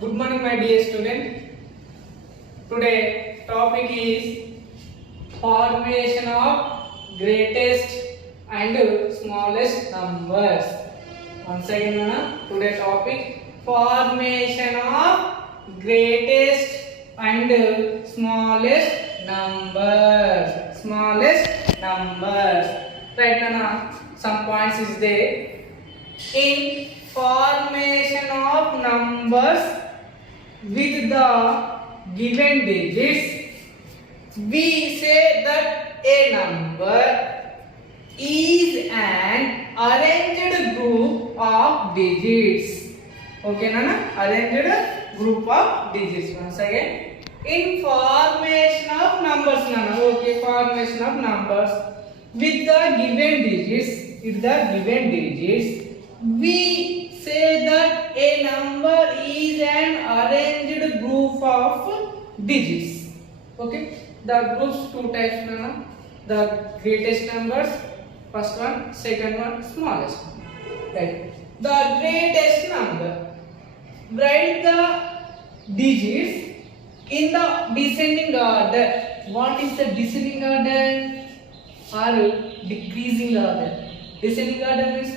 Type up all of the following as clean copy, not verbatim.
Good morning, my dear student. Today topic is formation of greatest and smallest numbers. Once again, today topic formation of greatest and smallest numbers. Smallest numbers. Right now, some points is there. In formation of numbers with the given digits, we say that a number is an arranged group of digits. Okay, Nana? Arranged group of digits. Once again, in formation of numbers, Nana. Okay, formation of numbers with the given digits, we say that a number is an arranged group of digits. Okay, the groups two types, Nana. The greatest numbers, first one, second one, smallest. Right. The greatest number. Write the digits in the descending order. What is the descending order? Or decreasing order. Descending order means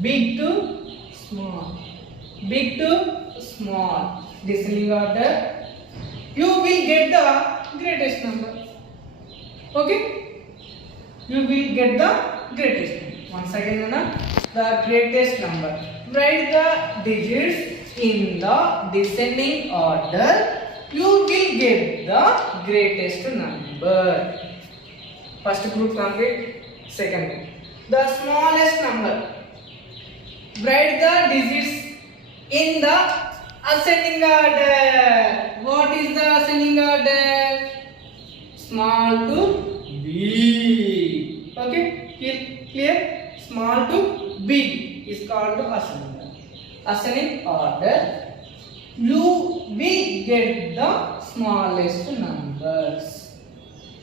big to small. Big to small. Descending order. You will get the greatest number. Okay? You will get the greatest number. Once again, the greatest number. Write the digits in the descending order. You will get the greatest number. First group complete. Second group. The smallest number. Write the digits in the ascending order. What is the ascending order? Small to big. Okay? Clear? Small to big is called ascending order. Ascending order. You will get the smallest numbers.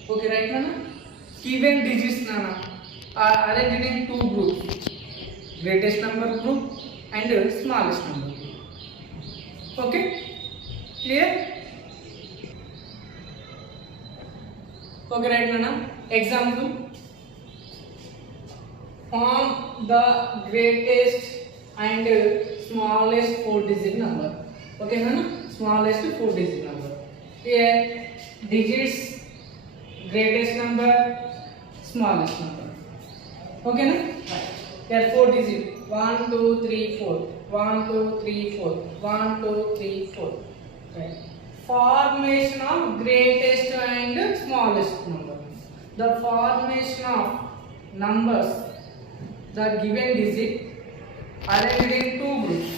Okay, right, Nana? Given digits, Nana, are arranged in two groups. Greatest number group and smallest number group. Okay? Clear? Okay, right, Nana? Example. Form the greatest and smallest 4-digit number. Okay, Nana? Smallest 4-digit number. Here, digits, greatest number, smallest number. Okay, na? Here 4 digits. 1, 2, 3, 4. 1, 2, 3, 4. 1, 2, 3, 4. Right. Formation of greatest and smallest number. The formation of numbers, the given digit, arranged in two groups.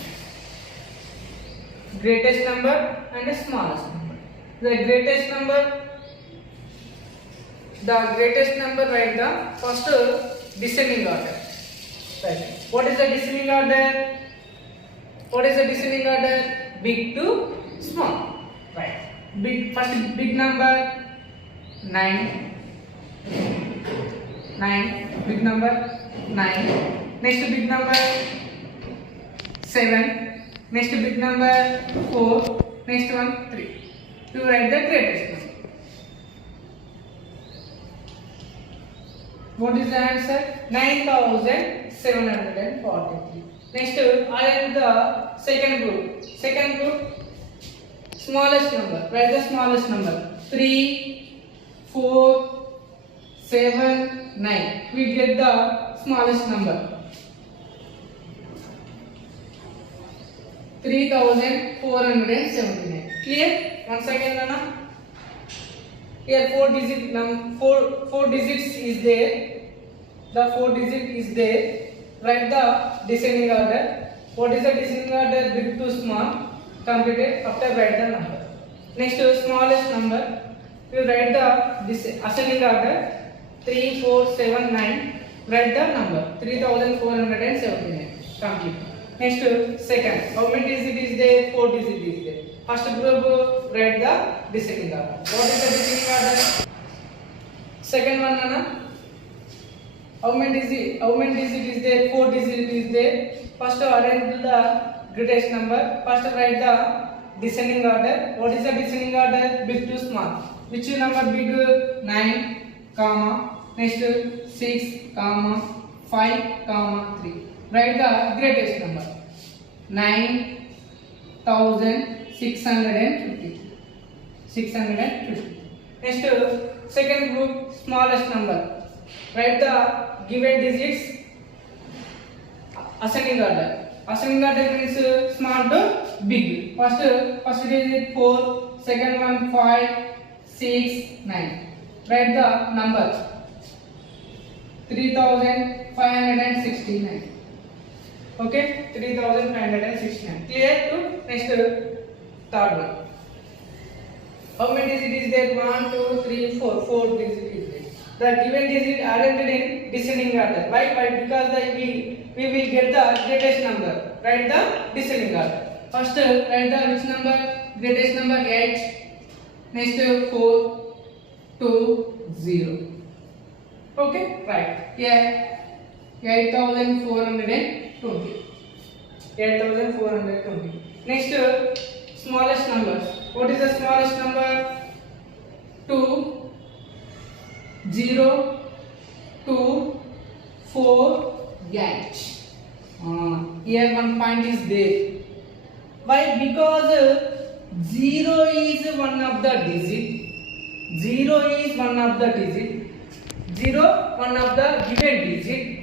Greatest number and smallest number. The greatest number write the first descending order. Right. What is the descending order? What is the descending order? Big to small. Right. First big number 9. Big number 9. Next big number 7. Next big number 4. Next one 3. To write the greatest number. What is the answer? 9743. Next, I am the second group. Second group, smallest number. Write the smallest number. 3, 4, 7, 9. We get the smallest number. 3479. Clear? Once again, Nana. Here 4 digits is there. The 4 digit is there. Write the descending order. What is the descending order? Big to small. Completed. After write the number. Next, smallest number. You write the ascending order. 3, 4, 7, 9. Write the number. 3479. Complete. Next, second. How many digits is there? 4 digits is there. First group, write the descending order. What is the descending order? Second one, Nana. How many digits is there? 4 digits is there. First, arrange the greatest number. First write the descending order. What is the descending order? Big to small. Which number big? 9 comma next 6 comma 5 comma 3. Write the greatest number. 9650. 650. Next second group, smallest number. Write the given digits ascending order. Ascending order means small to big. First digit 4, second one 5, 6, 9. Write the number 3569. Okay, 3569. Clear to next third one. How many digits is there? 1, 2, 3, 4. 4 digits is there. The given digit arranged in descending order. Why? Because we will get the greatest number. Write the descending order. First write the which number? Greatest number 8. Next 4, 2, 0. Okay, right. Yeah, 8420. 8420. Next smallest numbers. What is the smallest number? 2, 0, 2, 4, 8. Here one point is there. Why? Because 0 is one of the digit. 0 is one of the digit. 0 one of the given digit.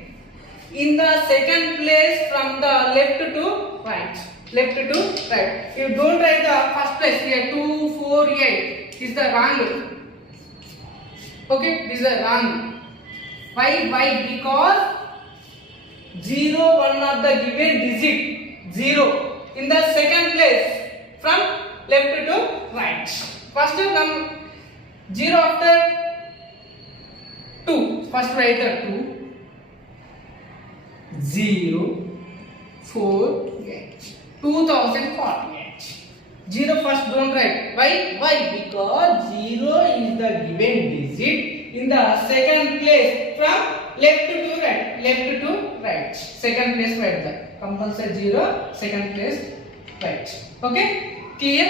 In the second place from the left to right. Left to right. You don't write the first place here. 2, 4, 8 is the wrong. Okay, this is wrong. Why? Because 0 one of the given digit. 0 in the second place from left to right. First come 0 after 2. First write the 2, 0, 4, 8. 2048. 0 first don't write. Why? Because 0 is the given digit in the second place from left to right. Left to right. Second place write that. Compulsory 0. Second place right. Okay? Clear?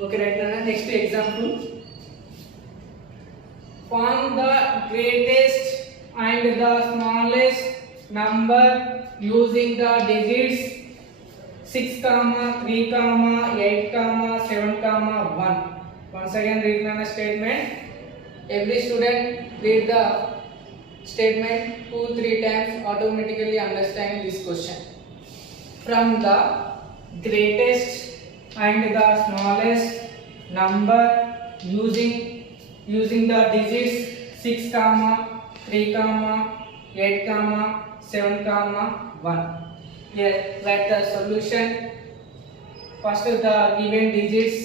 Okay, right now next example. Find the greatest and the smallest number using the digits 6, 3, 8, 7, 1. Once again read the statement. Every student read the statement 2-3 times, automatically understand this question. From the greatest and the smallest number using the digits 6, 3, 8, 7, 1. Here write the solution. First the given digits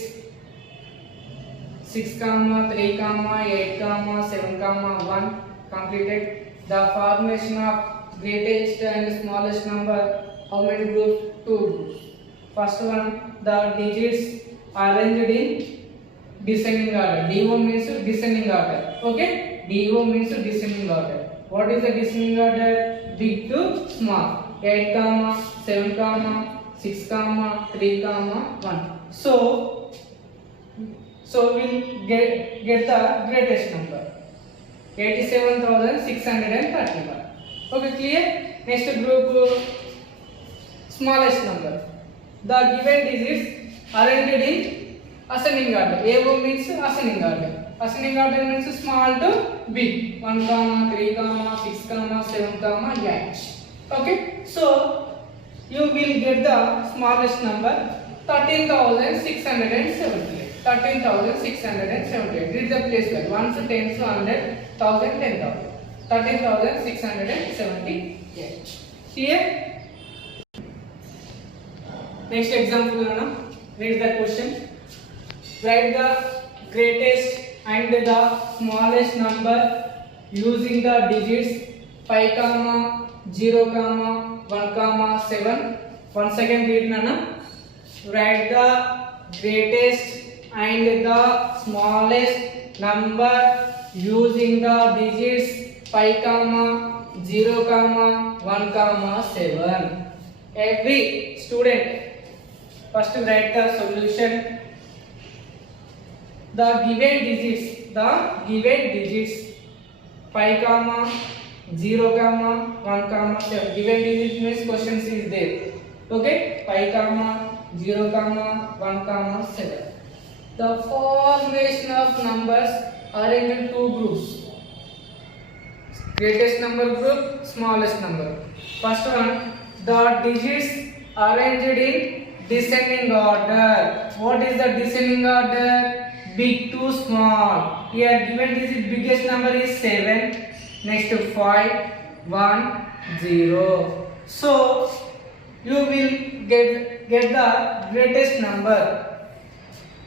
6, 3, 8, 7, 1 completed. The formation of greatest and smallest number. How many groups? 2 groups. First one, the digits arranged in descending order. DO means descending order. Okay? DO means descending order. What is the descending order? Big to small. 8, 7, 6, 3, 1. So we'll get the greatest number. 87,631. Okay, clear? Next group, smallest number. The given digits arranged in ascending order. AO means ascending order. Ascending order means small to big. 1, 3, 6, 7, 8. Okay, so you will get the smallest number 13,678. 13,678. Read the place well. 1s, 10s, 100, 1000, 10,000. 13,678. Clear? Next example, read the question. Write the greatest and the smallest number using the digits 5, 0, 1, 7. Once again read Nana. Write the greatest and the smallest number using the digits 5, 0, 1, 7. Every student first write the solution. The given digits 5, 0, 1, 7. Given digits means questions is there. Okay, 5, 0, 1, 7. The formation of numbers are in two groups. Greatest number group, smallest number. First one, the digits arranged in descending order. What is the descending order? Big to small. Here given digit biggest number is 7. Next 5, 1, 0. So you will get the greatest number.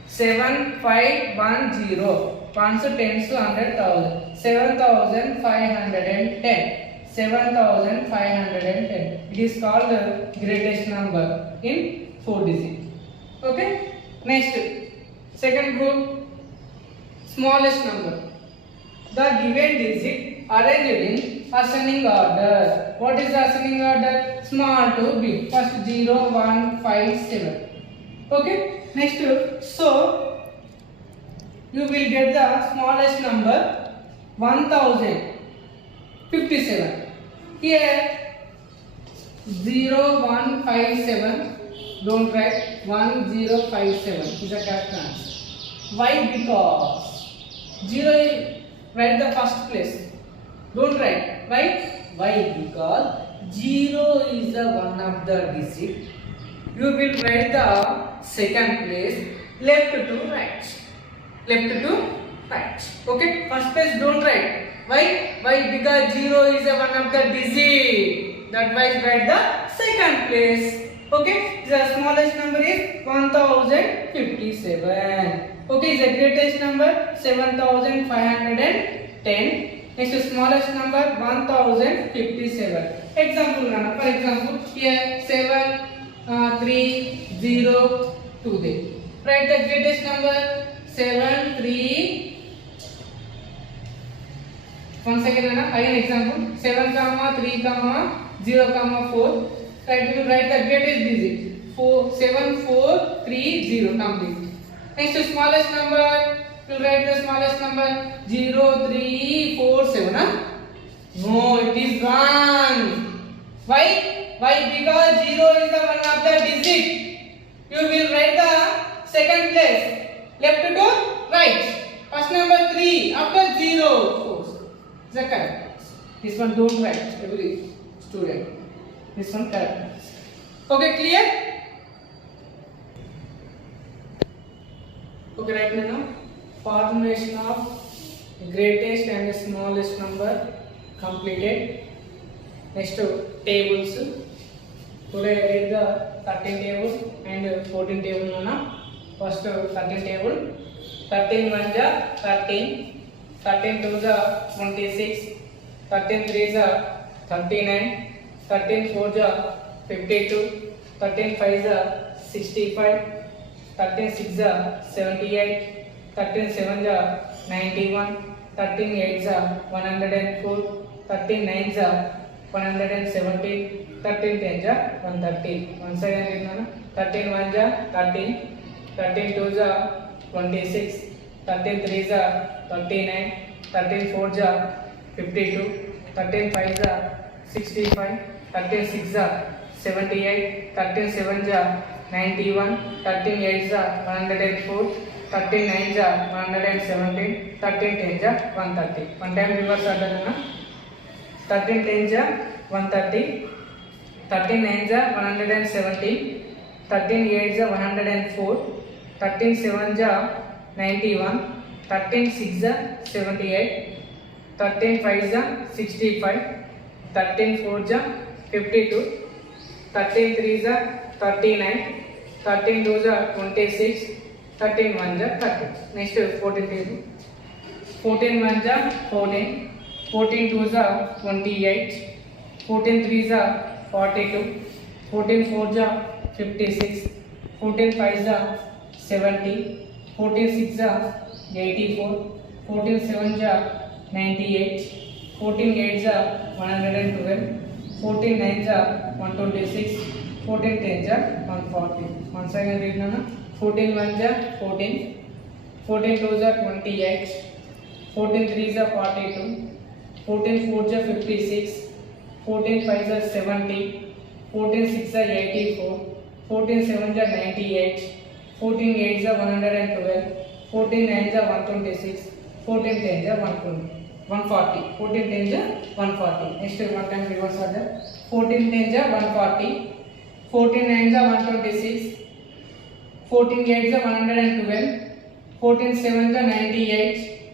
7, 5, 1, 0. 5, 10, 100,000. 7,510. 7,510. It is called the greatest number in 4 digits. Okay. Next, second group, smallest number. The given digit arranged in ascending order. What is the ascending order? Small to big. First 0, 1, 5, 7. Okay. Next, so you will get the smallest number 1057. Here 0, 1, 5, 7. Don't write 1057 is the correct answer. Why? Because 0 is write the first place. Don't write. Why? Because 0 is the one of the digit. You will write the second place left to right. Okay. First place don't write. Why? Because 0 is a one of the digit. That why write the second place. Okay. The smallest number is 1057. Okay. The greatest number 7510. Next smallest number 1057. Example, for example, here 7, 3, 0, 2 there. Write the greatest number 7, 3. Once again, again example 7, 3, 0, 4. Try to write the greatest digit 7, 4, 3, 0 complete. Next smallest number, you write the smallest number 0, 3, 4, 7. No, it is wrong. Why? Because 0 is the one of the digit. You will write the second place left to right. First number 3 after 0. 4. Is that correct? This one don't write, every student. This one correct. Okay, clear? Okay, right now formation of greatest and smallest number completed. Next tables. Today I read the 13 table and 14 table. First 13 table. 13 1 ja 13. 13 2 ja 26. 13 3 ja 39. 13 4 ja 52. 13 5 ja 65. 13 6 ja 78. 13 7 ja 91. 13 8 ja 104. 13 9 ja 117. 13 10 ja 130. Once again read 13 1 ja 13. 13 2 ja 26. 13 3 ja 39. 13 4 ja 52. 13 5 ja 65. 13 6 ja 78. 13 7 ja 91. 13 8 ja 104. 13 9 ja 117. 13 10 ja 130. One time reverse order 13 10 ja 130. 13 9 ja 117. 13 8 ja 104. 13 7 ja 91. 13 6 ja 78. 13 5 ja 65. 13 4 ja 52. 13 3 ja 39. 13 2 ja 26. 13 1 ja 30. Next 14 table. 14 1 ja 14. 14 2 ja 28. 14 3 ja 42. 14 4 ja 56. 14 5 ja 70. 14 6 ja 84. 14 7 ja 98. 14 8s are 112, 14 9s are 126, 14 10s are 140. Once again read Nana. 14 1s are 14, 14 2s are 28, 14 3s are 42, 14 4s are 56, 14 5s are 70, 14 6s are 84, 14 7s are 98, 14 8s are 112, 14 9s are 126, 14 10s are 140, 14 10s are 140. Next one time reverse order. 14 10s are 140, 14 9s are 126, 14 8s are 112, 14 7s are 98,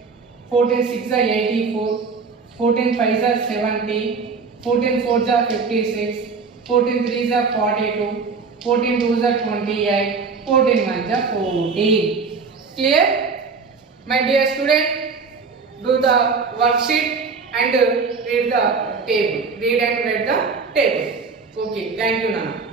14 6s are 84, 14 5s are 70, 14 4s are 56, 14 3s are 42, 14 2s are 28, 14 1s are 14. Clear? My dear student, do the worksheet and read the table. Read and read the table. Okay, thank you Nana.